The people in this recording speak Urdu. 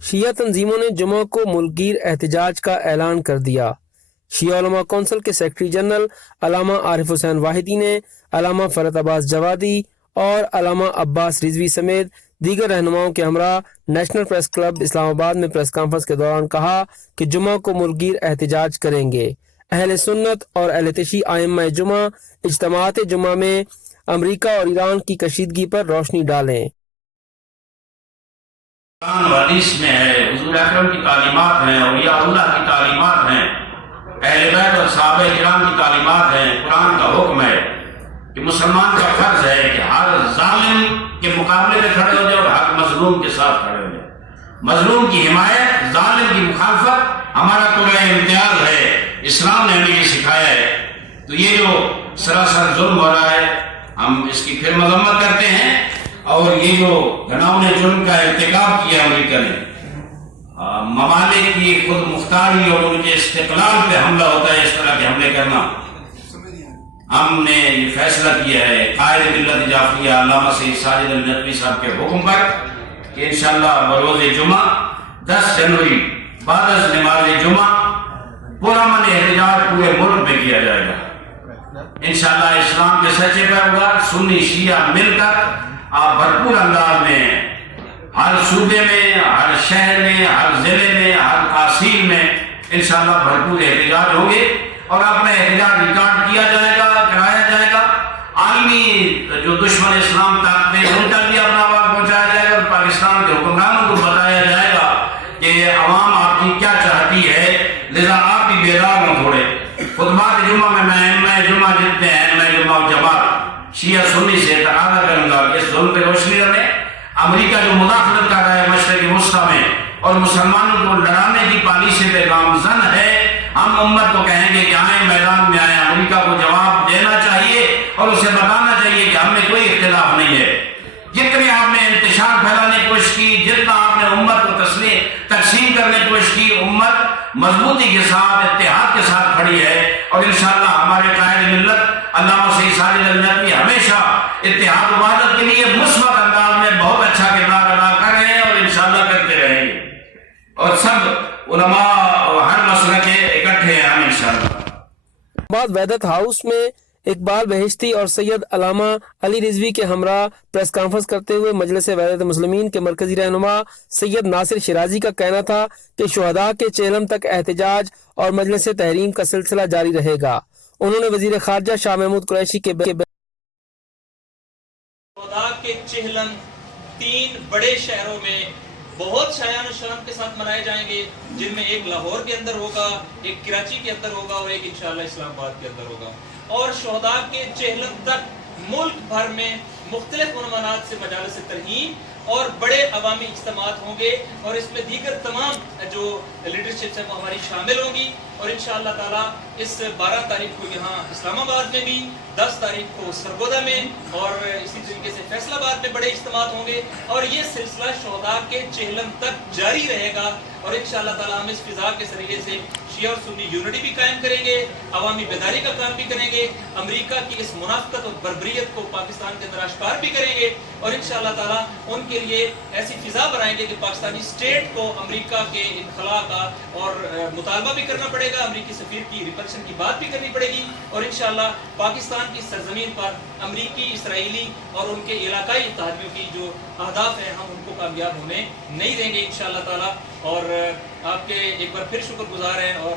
شیعہ تنظیموں نے جمعہ کو ملک گیر احتجاج کا اعلان کر دیا۔ شیعہ علماء کونسل کے سیکرٹری جنرل علامہ عارف حسین واحدی نے علامہ فرحت عباس جوادی اور علامہ عباس رضوی سمیت دیگر رہنماؤں کے ہمراہ نیشنل پریس کلب اسلام آباد میں پریس کانفرنس کے دوران کہا کہ جمعہ کو ملک گیر احتجاج کریں گے۔ اہل سنت اور اہل تشیع ائمہ جمعہ اجتماعات جمعہ میں امریکہ اور ایران کی کشیدگی پر روشنی ڈالیں۔ قرآن و حدیث میں ہے، حضور اکرم کی تعلیمات ہیں، اولیاء اللہ کی تعلیمات ہیں، اہل بیت اور صحابہ کرام کی تعلیمات ہیں۔ قرآن کا حکم ہے کہ مسلمان کا فرض ہے کہ ہر ظالم کے مقابلے میں کھڑے ہو جائے اور ہر مظلوم کے ساتھ کھڑے ہو جائے۔ مظلوم کی حمایت، ظالم کی مخالفت ہمارا قرآن امتیاز ہے، اسلام نے ہمیں یہ سکھایا ہے۔ تو یہ جو سراسر ظلم ہو رہا ہے، ہم اس کی پھر مذمت کرتے ہیں، اور یہ جو گھناؤنے جرم کا ارتکاب کیا امریکہ نے، ممالک کی خود مختاری اور ان کے استقلال پہ حملہ ہوتا ہے، اس طرح کے حملے کرنا، ہم نے یہ فیصلہ کیا ہے قائد ملت جعفریہ علامہ سید ساجد الندوی صاحب کے حکم پر کہ انشاءاللہ بروز جمعہ 10 جنوری بعد از نماز جمعہ پرامن احتجاج پورے ملک میں کیا جائے گا۔ انشاءاللہ اسلام کے سچے پیروکار سنی شیعہ مل کر آپ بھرپور انداز میں ہر صوبے میں، ہر شہر میں، ہر ضلع میں، ہر تحصیل میں انشاءاللہ بھرپور احتجاج ہوں گے، اور اپنا احتجاج ریکارڈ کیا جائے گا، کرایا جائے گا۔ عالمی جو دشمن اسلام طاقتیں ان تک بھی اپنا آواز پہنچایا جائے گا، اور پاکستان کے حکمرانوں کو بتایا جائے گا کہ عوام آپ کی کیا چاہتی ہے، لذا آپ بھی بیدار ہوں تھوڑے۔ خطبات جمعہ میں ائمہ جمعہ جتنے ہیں، ائمہ جمعہ و جماعت شیعہ سنی سے تقاضا کروں گا کہ اس ظلم پہ روشنی ڈالیں۔ امریکہ جو مداخلت کر رہا ہے مشرق وسطیٰ میں اور مسلمانوں کو لڑانے کی پالیسی پہ گامزن ہے، ہم امت کو کہیں گے کہ آئیں میدان میں آئیں، امریکہ کو جواب دینا چاہیے اور اسے بتانا چاہیے کہ ہم میں کوئی اختلاف نہیں ہے۔ جتنی آپ نے انتشار پھیلانے کی کوشش کی، جتنا آپ نے امت کو تقسیم کرنے کی کوشش کی، امت مضبوطی کے ساتھ اتحاد کے ساتھ کھڑی ہے، اور انشاءاللہ ہمارے قائد ملت علامہ سید ساجد الندوی ہمیشہ اتحاد و وحدت کے لیے مثبت انداز میں بہت اچھا کردار ادا کر رہے ہیں اور انشاءاللہ کرتے رہیں گے، اور سب علماء ہر مسئلہ کے اکٹھے ہیں ہم انشاءاللہ۔ بعد وحدت ہاؤس میں اقبال بہشتی اور سید علامہ علی رضوی کے ہمراہ پریس کانفرنس کرتے ہوئے مجلس وحدت مسلمین کے مرکزی رہنما سید ناصر شیرازی کا کہنا تھا کہ شہداء کے چہلم تک احتجاج اور مجلس تحریم کا سلسلہ جاری رہے گا۔ انہوں نے وزیر خارجہ شاہ محمود قریشی کے شہداء کے چہلم 3 بڑے شہروں میں بہت شایان و شرم کے ساتھ منائے جائیں گے، جن میں ایک لاہور کے اندر ہوگا، ایک کراچی کے اندر ہوگا، اور ایک انشاءاللہ اسلام آباد کے اندر ہوگا۔ اور شہداء کے چہلم تک ملک بھر میں مختلف عنوانات سے مجالس ترہیم اور بڑے عوامی اجتماعات ہوں گے، اور اس میں دیگر تمام جو لیڈرشپس ہیں وہ ہماری شامل ہوں گی، اور انشاءاللہ تعالیٰ اس 12 تاریخ کو یہاں اسلام آباد میں بھی، 10 تاریخ کو سرگودا میں، اور اسی طریقے سے فیصل آباد میں بڑے اجتماعات ہوں گے، اور یہ سلسلہ شہداء کے چہلم تک جاری رہے گا، اور انشاءاللہ تعالیٰ ہم اس فضا کے ذریعے سے شیعہ اور سنی یونٹی بھی قائم کریں گے، عوامی بیداری کا کام بھی کریں گے، امریکہ کی اس منافقت اور بربریت کو پاکستان کے اندر اشکار بھی کریں گے، اور انشاءاللہ تعالیٰ ان کے لیے ایسی فضا بنائیں گے کہ پاکستانی اسٹیٹ کو امریکہ کے انخلاء کا اور مطالبہ بھی کرنا پڑے گا، امریکی سفیر کی ریپلشن کی بات بھی کرنی پڑے گی، اور انشاءاللہ پاکستان کی سرزمین پر امریکی، اسرائیلی اور ان کے علاقائی اتحادیوں کی جو اہداف ہیں ہم ان کو کامیاب ہونے نہیں دیں گے انشاءاللہ تعالیٰ۔ اور آپ کے ایک بار پھر شکر گزار ہیں، اور